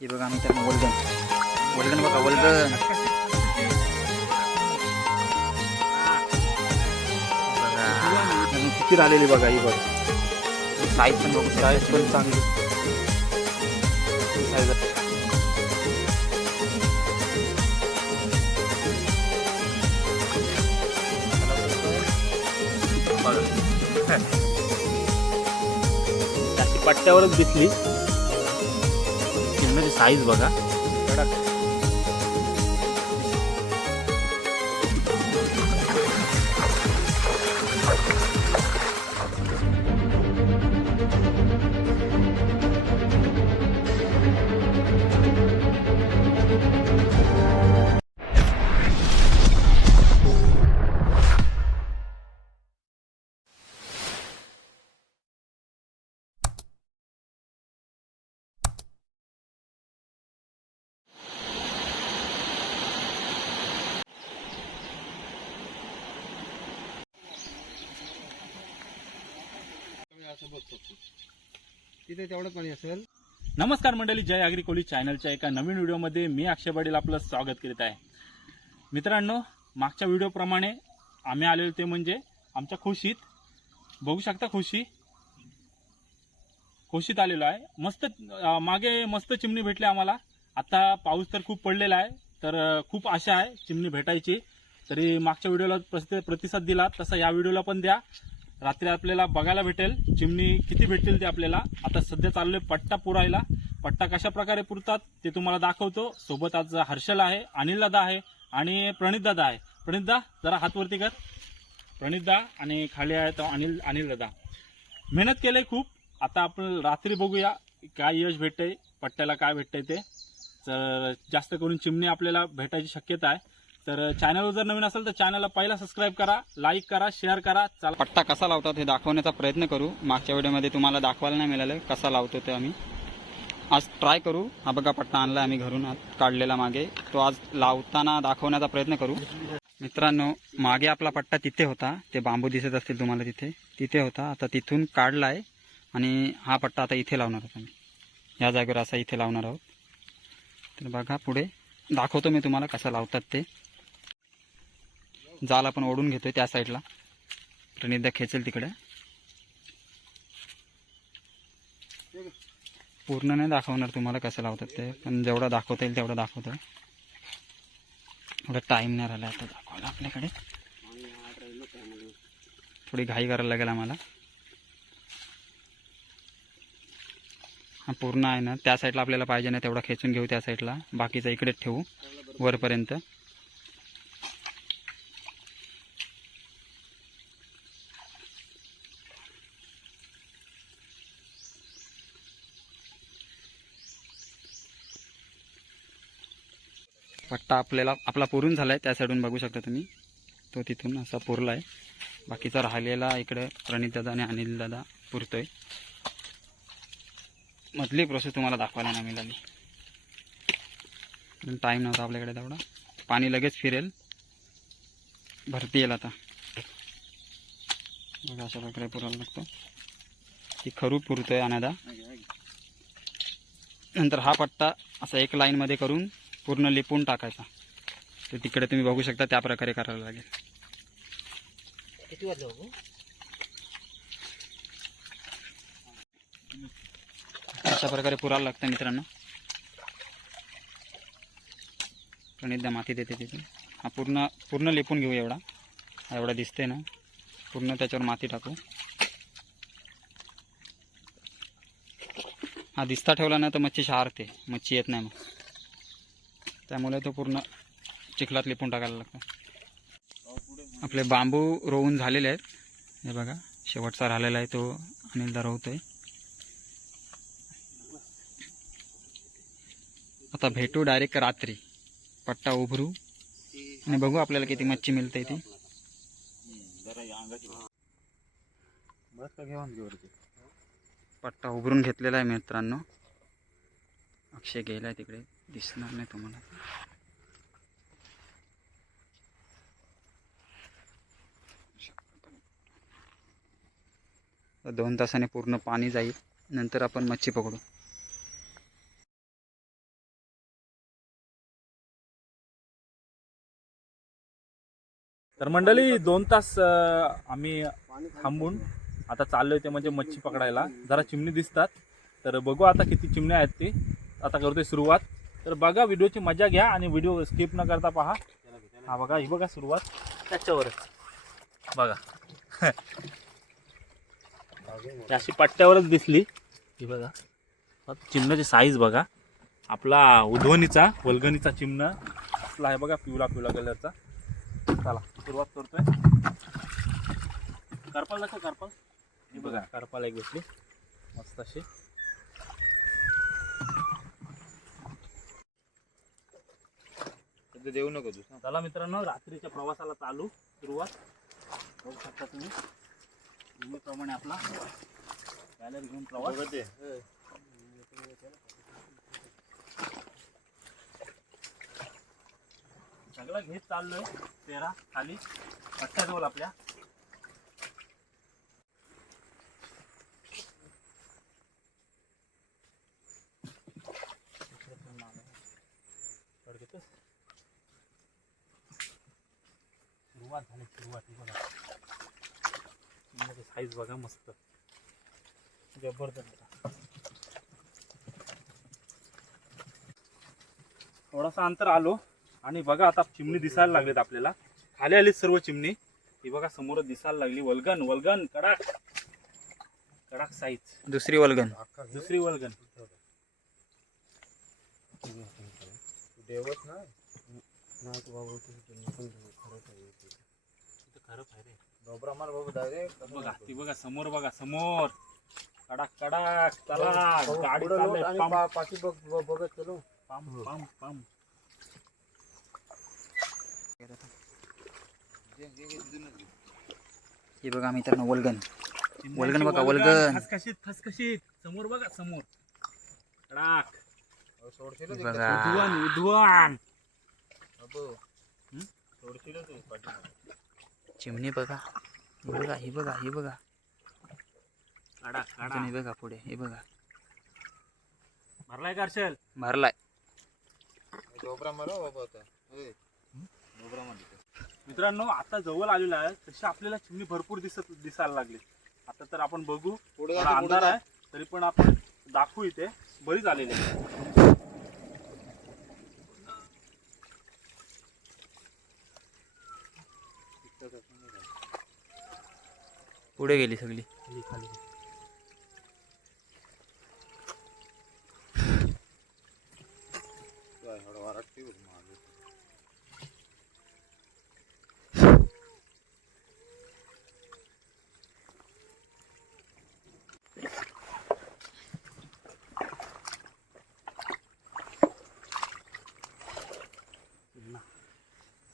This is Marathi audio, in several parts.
हे बघा आम्ही त्यांना वल्गन. वल्गन बघा वल्गन. किती राहिलेली बघा ही बघा. साईज पण बघू साईज पण चांगली. जास्ती पट्ट्यावरच दिसली. साईज बघा. तिथे तेवढं पाणी असेल. नमस्कार मंडळी जय अग्रिकोली चॅनलच्या एका नवीन व्हिडिओमध्ये मी अक्षय पाटील आपलं स्वागत करीत आहे. मित्रांनो मागच्या व्हिडिओप्रमाणे आम्ही आलेलो ते म्हणजे आमच्या खुशीत बघू शकता खुशी? खुशीत आलेलो आहे. मस्त मागे मस्त चिमणी भेटली आम्हाला. आता पाऊस तर खूप पडलेला आहे तर खूप आशा आहे चिमणी भेटायची. तरी मागच्या व्हिडिओला प्रतिसाद दिला तसा या व्हिडिओला पण द्या. रात्री आपल्याला बघायला भेटेल चिमणी किती भेटतील ते आपल्याला. आता सध्या चाललोय पट्टा पुरायला. पट्टा कशा प्रकारे पुरतात ते तुम्हाला दाखवतो. सोबत आज हर्षल आहे अनिल दादा आहे आणि प्रणित दादा आहे. प्रणित दा जरा हातवरती कर. प्रणित दा आणि खाली आहे तो अनिल अनिल दादा. मेहनत केलंय खूप. आता आपण रात्री बघूया काय यश भेटतंय पट्ट्याला काय भेटतंय ते. तर जास्त करून चिमणी आपल्याला भेटायची शक्यता आहे. तर चॅनलवर जर नवीन असेल तर चॅनलला पहिला सबस्क्राईब करा लाईक करा शेअर करा. चला. पट्टा कसा लावतात हे दाखवण्याचा प्रयत्न करू. मागच्या व्हिडिओमध्ये तुम्हाला दाखवायला नाही मिळालं कसा लावतो ते आम्ही. आज ट्राय करू. हा बघा पट्टा आणला आम्ही घरून आत काढलेला मागे. तो आज लावताना दाखवण्याचा प्रयत्न करू. मित्रांनो मागे आपला पट्टा तिथे होता. ते बांबू दिसत असतील तुम्हाला तिथे. तिथे होता. आता तिथून काढला आहे आणि हा पट्टा आता इथे लावणार आहोत आम्ही. या जागेवर असा इथे लावणार आहोत. तर बघा पुढे. दाखवतो मी तुम्हाला कसं लावतात ते. जाल आपण ओढून घेतोय त्या साईडला प्रणिदा खेचेल तिकडे. पूर्ण नाही दाखवणार तुम्हाला कसं लावतात ते पण जेवढं दाखवता येईल तेवढं दाखवतो एवढा टाईम नाही राहिला आता दाखवायला आपल्याकडे. थोडी घाई करायला लागेल आम्हाला. हा पूर्ण आहे ना त्या साईडला आपल्याला पाहिजे ना तेवढा खेचून घेऊ त्या साईडला बाकीचा इकडेच ठेवू वरपर्यंत. पट्टा आपल्याला आपला पुरून झाला आहे त्या साईडून बघू शकता तुम्ही. तो तिथून असा पुरला आहे बाकीचा राहिलेला इकडे प्रणित दादा आणि अनिल दादा पुरतोय. मधली प्रोसेस तुम्हाला दाखवायला नाही मिळाली. टाईम नव्हता आपल्याकडे तेवढा. पाणी लगेच फिरेल. भरती येईल आता. बघा अशा प्रकारे पुरायला लागतो. ती खरू पुरतोय अनादा. नंतर हा पट्टा असा एक लाईनमध्ये करून पूर्ण लिपून टाकायचा. तर तिकडे तुम्ही बघू शकता त्या प्रकारे करायला लागेल. किती बघू अशा प्रकारे पुरायला लागतं मित्रांनो. पण एकदा माती देते तिथे. हा पूर्ण पूर्ण लिपून घेऊ एवढा. एवढा दिसते ना. पूर्ण त्याच्यावर माती टाकू. हा दिसता ठेवला ना तर मच्छी शारते मच्छी येत नाही मग. त्यामुळे तो पूर्ण चिखलात लिपून टाकायला लागतो. आपले बांबू रोवून झालेले आहेत. हे बघा शेवटचा राहिलेला आहे तो अनिलदा रोवतोय. आता भेटू डायरेक्ट रात्री. पट्टा उभरू. आणि बघू आपल्याला किती मच्छी मिळते ती. पट्टा उभरून घेतलेला आहे मित्रांनो. अक्षय गेलाय तिकडे. दिसणार नाही तुम्हाला. दोन तासाने पूर्ण पाणी जाईल. नंतर आपण मच्छी पकडू. तर मंडळी दोन तास आम्ही थांबून आता चाललोय ते म्हणजे मच्छी पकडायला. जरा चिमणी दिसतात. तर बघू आता किती चिमण्या आहेत ते. आता करतोय सुरुवात. तर बघा व्हिडिओची मजा घ्या आणि व्हिडिओ स्किप न करता पहा. हा बघा ही बघा सुरुवात. त्याच्यावरच. बघा. अशी पट्ट्यावरच दिसली. ही बघा. चिमण्याची साईज बघा. आपला उधवणीचा वल्गणीचा चिमणा. असला आहे बघा पिवळा पिवळा कलरचा चला सुरुवात करतोय. करपाल दाखव करपाल. हे बघा करपाल एक भेटली. मस्त अशी. सध्या देऊ नको तू चला मित्रांनो रात्रीच्या प्रवासाला चालू सुरुवात. बघू शकता तुम्ही. नेहमीप्रमाणे आपला बॅलर घेऊन प्रवास. सगळं घेत चाललोय तेरा खाली पट्ट्याजवळ आपल्या वर घेतोस? सुरुवात झाली सुरुवात ही बघा. साईज बघा मस्त. जबरदस्त. थोडासा अंतर आलो आणि बघा आता चिमणी दिसायला लागलेत आपल्याला. खाली आलीत सर्व चिमणी. ही बघा समोर दिसायला लागली. वल्गन वल्गन कडाक. कडाक साईज दुसरी वल्गन. दुसरी वल्गन. देवच ना? बघा ती बघा समोर बघा समोर. कडाक कडाक चला गाडी चाललंय पम पा- पाठी बघ बघ- बघत चलो. पम पम पम हे बघा मित्रांनो वल्गन. वल्गन बघा, वल्गन. खसखशीत खसखशीत समोर बघा समोर. कडाक. सोडशील हे बघा. उद्वान उद्वान हं? सोडशील चिमणी बघा. हे बघा हे बघा हे बघा. अजून हे बघा पुढे हे बघा. भरलाय करशेल भरलाय. डोबरा मारो बाबा. डोबरा. मित्रांनो आता जवळ आलेला आहे तशी आपल्याला चिमणी भरपूर दिसत दिसायला लागली. आता तर आपण बघू. पुढे थोडा जा, पुढे अंधार. आहे तरी पण आपण दाखवू इथे. बरीच आलेली आहे पुढे गेली सगळी.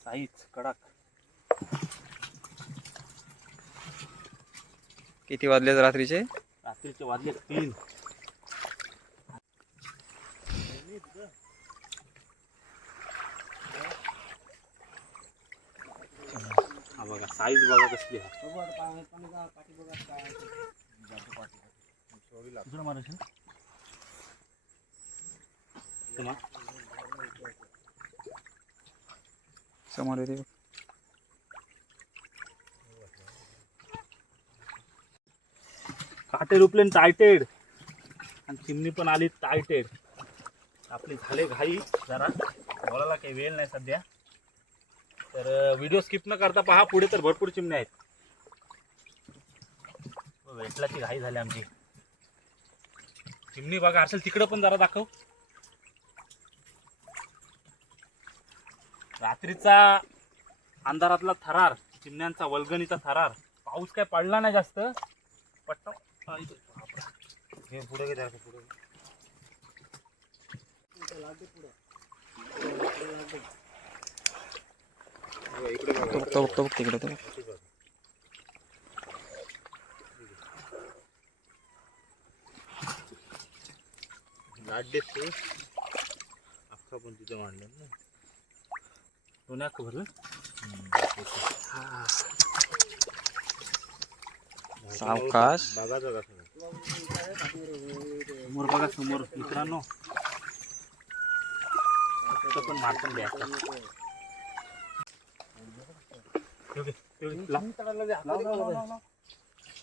साईज कडक. किती वाजले रात्रीचे? रात्रीचे वाजले तीन. हा बघा साईज बघा कसली समोर येते. काटे रुपले टायटेड आणि चिमणी पण आली टायटेड आपली झाले घाई जरा. बोलायला काही वेळ नाही सध्या. तर व्हिडिओ स्किप न करता पहा पुढे तर भरपूर चिमण्या आहेत. वेटलाची घाई झाली आमची. चिमणी बघा असेल तिकडं पण जरा दाखव. रात्रीचा अंधारातला थरार चिमण्यांचा वल्गणीचा थरार. पाऊस काय पडला नाही जास्त. पट्ट घे, पुढे घे जरा, पुढे बघतो बघतो बघ तिकडे तो बघ. इकडे बघा. लाडडेच ते. अख्खा पण तिथे मांडलं ना. दोन्ही अख्खं भरलं? सावकाश. समोर बघा समोर. मित्रांनो. पण मारतात द्या.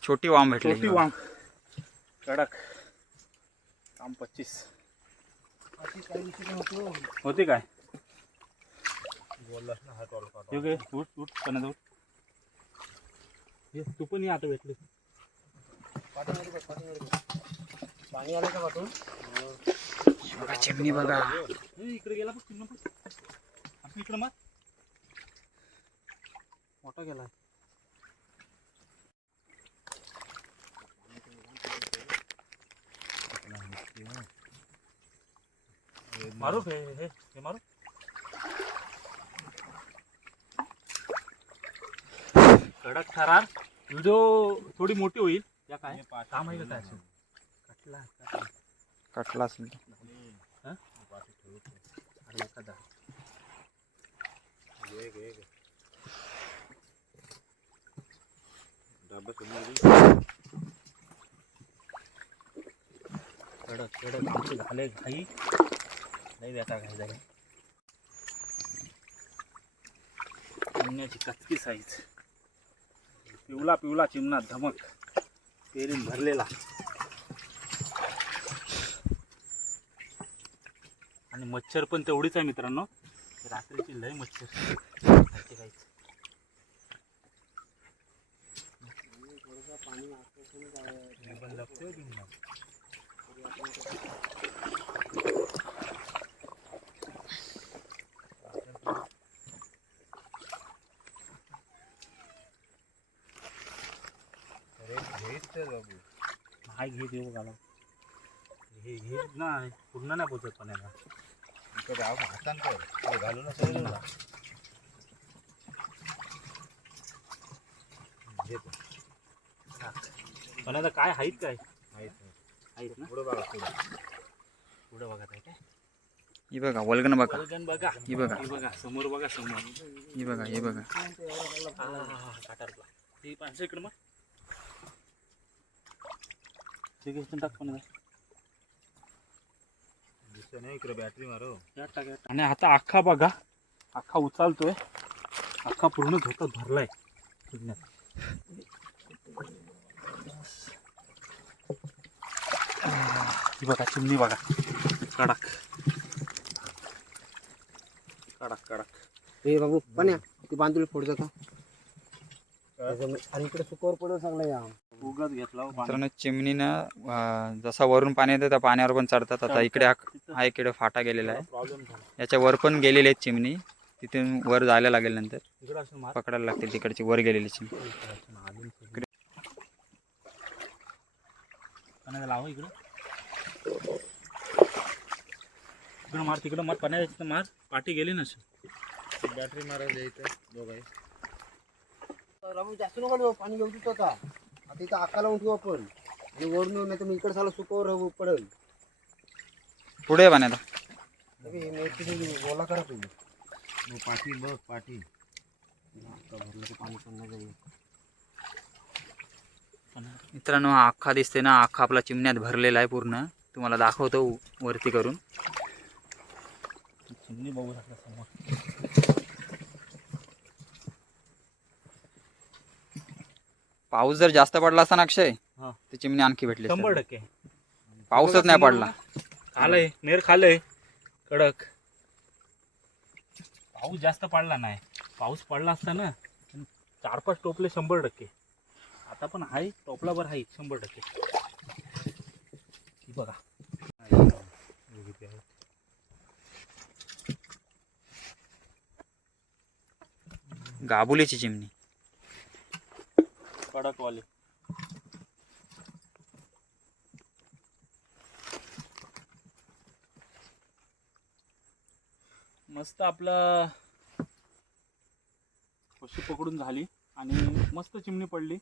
छोटी वाम भेटली छोटी वांग कडक. काम पच्चीस. होते काय? बोललास ना हात. उठ उठ ये, तू पण आता भेटली. पाणी आलं का पाठवून बघा चिमणी बघा. इकडे गेला पण असं इकडे मग मोठा गेला मारू हे हे हे मारू कडक थरार. व्हिडिओ थोडी मोठी होईल. या काय? काम आहे का काय कटला असेल हा? एखादा. डबा कडक कडक. आमचे झाले घाई. नाही बेकार घाई झाले. चिमण्याची कचकी साईज. पिवला पिवला चिमणा धमक. पेरीन भरलेला. आणि मच्छर पण तेवढीच आहे मित्रांनो. रात्रीची लय मच्छर. पाणी लपतोय की नाही? अरे घेच तर बाबू हाय घे देऊ घाला हे घे नाही पूर्ण नाही पोचत पाण्याला इकडे राव हातान कर हे घालू ना सगळं घे तू. पण आता काय आहेत काय. आहेत ना पुढं बघा पुढं पुढे बघा काय काय ही बघा वल्गन बघा वल्गन बघा ही बघा. ही बघा समोर बघा समोर ही बघा हे बघा काटारला ही पाणसं इकडं मग टाक पण इकडे बॅटरी मारो. आणि आता अख्खा बघा अख्खा उचलतोय. अख्खा पूर्ण झोतात भरलाय. ही बघा चिमणी बघा. कडक. कडक कडक. हे बाबू पाण्या ते बांधून फोडतो. का आणि इकडे सुकोर पडून चांगला या उगाच घेतला. मित्रांनो चिमणीनं जसा वरून पाणी येतं त्या पाण्यावर पण चढतात. आता इकडे हा इकडे फाटा गेलेला आहे. याच्या वर पण गेलेली आहेत चिमणी. तिथून वर जायला लागेल नंतर. पकडायला लागतील तिकडची वर गेलेली चिमणी. लावा इकडं. इकडं मार तिकडं मार. पाण्यात मार. पाठी गेली नसेल बॅटरी मारायला इथं. रामू जास्त नको देऊ, पाणी घेऊ देतो आता. आता इथं आका लावून ठेवू आपण. आणि वरून येऊ नाही तर मी इकडे झालं सुकोर राहू पडेल. पुढे पाण्याला. अबे, करा तुम्ही. मग पाठी बघ पाठी आता भरलं तर पाणी पण नाही जाईल मित्रांनो हा अख्खा दिसते ना अख्खा आपला चिमण्यात भरलेला आहे पूर्ण. तुम्हाला दाखवतो वरती करून. चिमणी बघू शकता समोर. पाऊस जर जास्त पडला असता ना अक्षय हा. तर चिमणी आणखी भेटली असती. शंभर टक्के. पाऊसच नाही पडला. खालय नेर खालय. कडक. पाऊस जास्त पडला नाही. पाऊस पडला असता ना चार पाच टोपले शंभर टक्के. आता पण आहे टोपलाभर आहे शंभर टक्के. ही बघा. गाबुलीची चिमणी. कडकवाले. मस्त आपला कशी पकडून झाली आणि मस्त चिमणी पडली.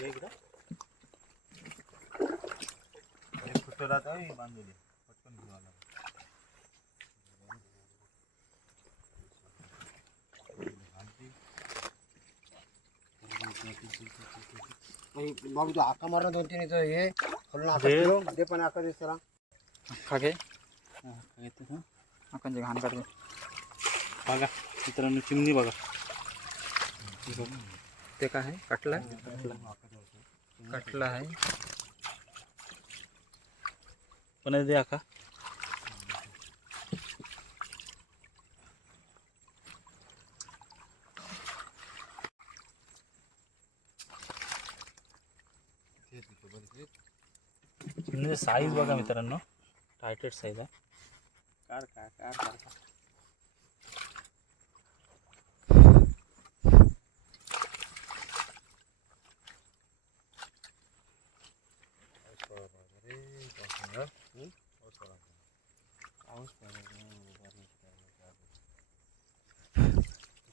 इकडं? कुठं राहत? बांधलेली पटकन घेऊन आला तू आका मारणं दोन तीन इथं हे? खोलून आका हे? ठेव, दे पण आका दिसला अख्खा घे. का? आपण जे घाण करतो बघा मित्रांनो चिमणी बघा. ते काय आहे? कटला? कटला आहे. पण दे का चिमणीची साईज बघा मित्रांनो. टायटेड साईज आहे. कार काय कार कार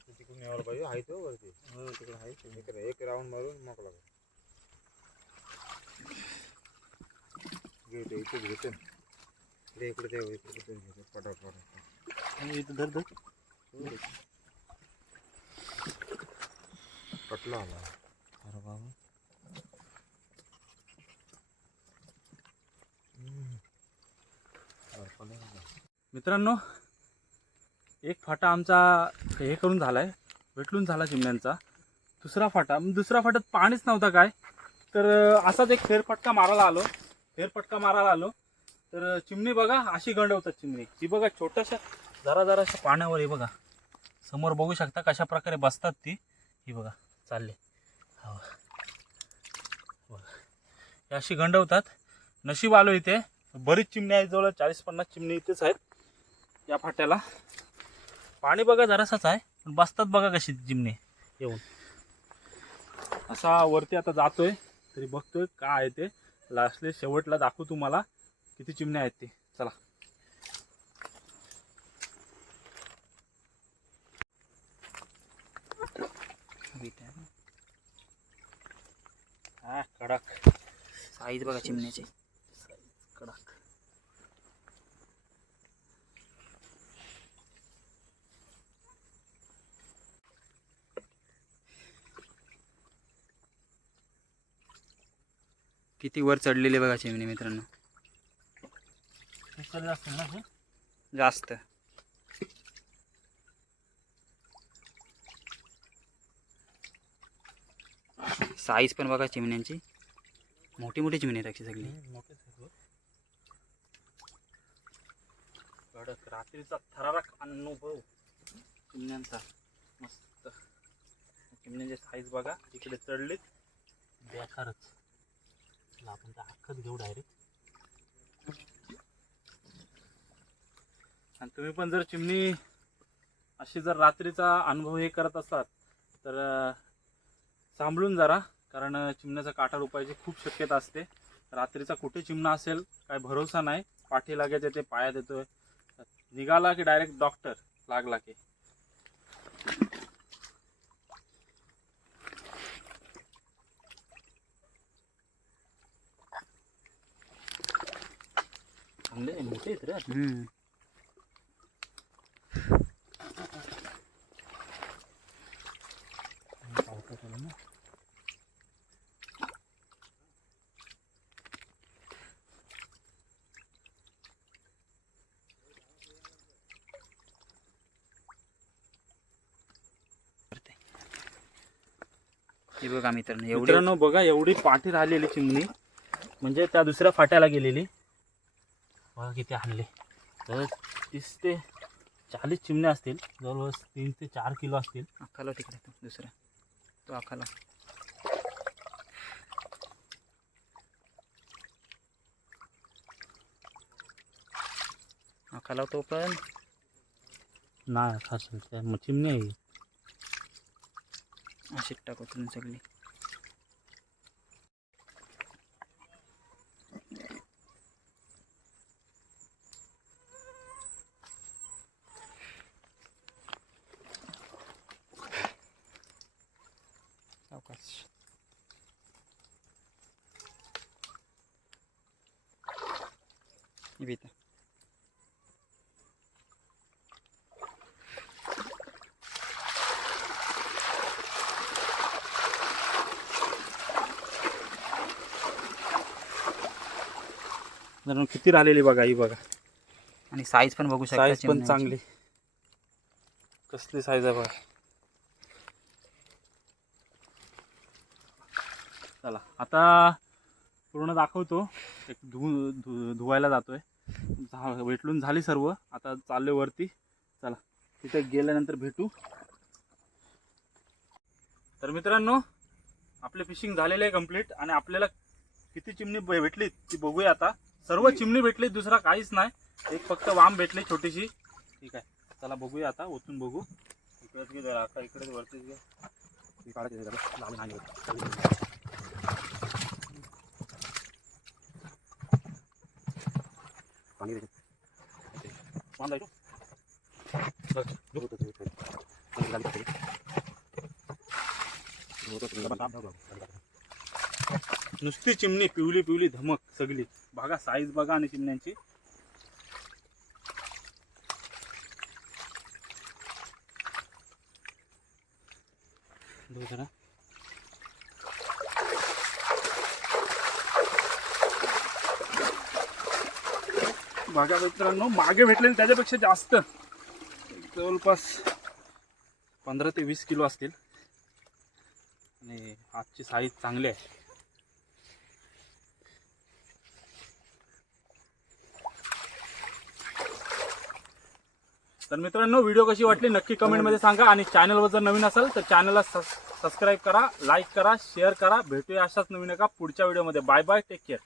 तिकडून यायला पाहिजे. आहे तो वरती. तिकडे आहे एक राऊंड मारून मोकला घेतो इकडे इकडे इकडे ते घेतो पटापट. पटापट इथं धर धर. कटला आला. अरे बाबा. मित्रांनो एक फाटा आमचा हे करून झालाय. भेटलून झाला चिमण्यांचा. दुसरा फाटा दुसरा फाट्यात पाणीच नव्हता काय. तर असाच एक फेरफटका मारायला आलो. फेरफटका मारायला आलो. तर चिमणी बघा अशी गंडवतात चिमणी. ही बघा छोट्याशा जरा जराशा पाण्यावर आहे बघा. समोर बघू शकता कशा प्रकारे बसतात ती. ही बघा चालले. हो बघा. अशी गंडवतात. नशीब आलो इथे. बरीच चिमणी आहेत जवळ चाळीस पन्नास चिमणी इथेच आहेत. या फाट्याला. पाणी बघा जरासाच आहे पण बसतात बघा कशी चिमणी येऊन. असा वरती आता जातोय तरी बघतोय काय आहे ते. लास्टले शेवटला दाखवू तुम्हाला किती चिमण्या आहेत ते. चला. हा कडक. साईज बघा चिमण्याचे. कडक. किती वर चढलेले बघा चिमणी मित्रांनो? जास्त. साईज पण बघा चिमण्यांची मोठी मोठी चिमणी actually सगळी. हो. रात्रीचा थरारक अनुभव. चिमण्यांचा मस्त. चिमण्यांचे साईज बघा इकडे चढलेत. बेकारच चला आपण तर अख्खच घेऊ डायरेक्ट आणि तुम्ही पण जर चिमणी अशी जर रात्रीचा अनुभव हे करत असाल तर सांभाळून जरा कारण चिमण्याचा काटा रुपायची खूप शक्यता असते. रात्रीचा कुठे चिमणा असेल काय भरोसा नाही. पाठी लागायचे ते पायात येतोय. निघाला की डायरेक्ट डॉक्टर लागला की चांगले मोठे आहेत रे हम्म. पावसात आलं ना. हे बघा मित्रांनो एवढे मित्रांनो बघा एवढी पाठी राहिलेली चिमणी. म्हणजे त्या दुसऱ्या फाट्याला गेलेली. बघा किती आणले तर तीस ते चाळीस चिमण्या असतील. जवळजवळ तीन ते चार किलो असतील. अख्खाला तिकडे तो दुसरा. तो अख्खाला. अख्खाला तो पण. नाही खास चिमणी आहे. ही. अशी टाकू तुम्ही सगळी. मित्रांनो किती राहिलेली बघा ही बघा. आणि साईज पण बघू शकता साईज पण. चांगली. कसली साईज आहे बघा. चला आता पूर्ण दाखवतो. एक धु धु धुवायला जातोय. झा वेटलून झाली सर्व. आता चाललोय वरती. चला तिथे गेल्यानंतर भेटू. तर मित्रांनो आपले फिशिंग झालेले आहे कंप्लीट आणि आपल्याला किती चिमणी भेटली ती बघूया आता. सर्व चिमणी भेटली दुसरा काहीच नाही. एक फक्त वाम भेटली छोटीशी. ठीक आहे. चला बघूया आता ओतून बघू. इकडेच घे जरा आता इकडेच वरतीच घे. जरा. नाही. पाणी. नुसती चिमणी पिवली पिवली धमक सगळी. बघा साईज बघा आणि चिमण्यांची. जरा. बघा मित्रांनो मागे भेटलेले त्याच्यापेक्षा जास्त. जवळपास पंधरा ते वीस किलो असतील. आणि आजची साईज चांगली आहे. तर मित्रांनो व्हिडिओ कशी वाटली नक्की कमेंटमध्ये सांगा. आणि चॅनलवर जर नवीन असेल तर चॅनलला सबस्क्राईब करा लाईक करा शेअर करा. भेटूया अशाच नवीन एका पुढच्या व्हिडिओमध्ये. Bye bye take care